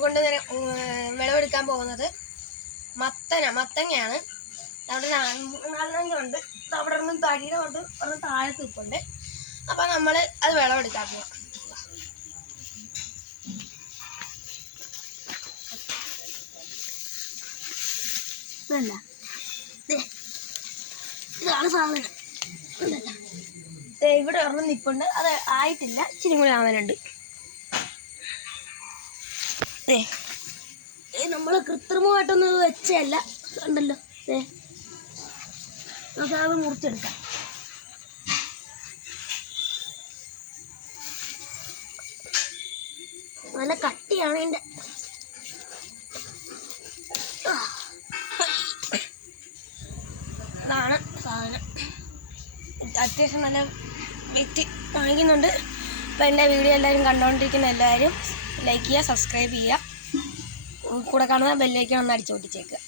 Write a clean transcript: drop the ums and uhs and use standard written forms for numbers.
കൊണ്ട് വിളവെടുക്കാൻ പോകുന്നത് മത്തങ്ങയാണ്. അവിടെ 4 ഉണ്ട്. അവിടെ ഒന്നും തടിയുടെ കൊണ്ട് ഒന്ന് താഴത്ത് നിൽപ്പുണ്ട്. അപ്പം നമ്മൾ അത് വിളവെടുക്കാൻ പോവാം. ഇതാണ് സാധനം. ഇവിടെ ഒരെണ്ണം നിൽപ്പുണ്ട്. അത് ആയിട്ടില്ല, ഇച്ചിരി കൂടി ആവാനുണ്ട്. നമ്മൾ കൃത്രിമമായിട്ടൊന്നും വെച്ചല്ല, ഉണ്ടല്ലോ. നമുക്കത് മുറിച്ചെടുക്കാം. നല്ല കട്ടിയാണ് ഇതിൻ്റെ. ഇതാണ് സാധനം. അത്യാവശ്യം നല്ല വെയിറ്റ് കാണിക്കുന്നുണ്ട്. അപ്പോൾ എൻ്റെ വീഡിയോ എല്ലാവരും കണ്ടുകൊണ്ടിരിക്കുന്ന എല്ലാവരും ലൈക്ക് ചെയ്യുക, സബ്സ്ക്രൈബ് ചെയ്യുക, കൂടെ കാണുന്ന ബെല്ലൈക്കൺ ഒന്ന് അടിച്ചു പൊട്ടിച്ചേക്കുക.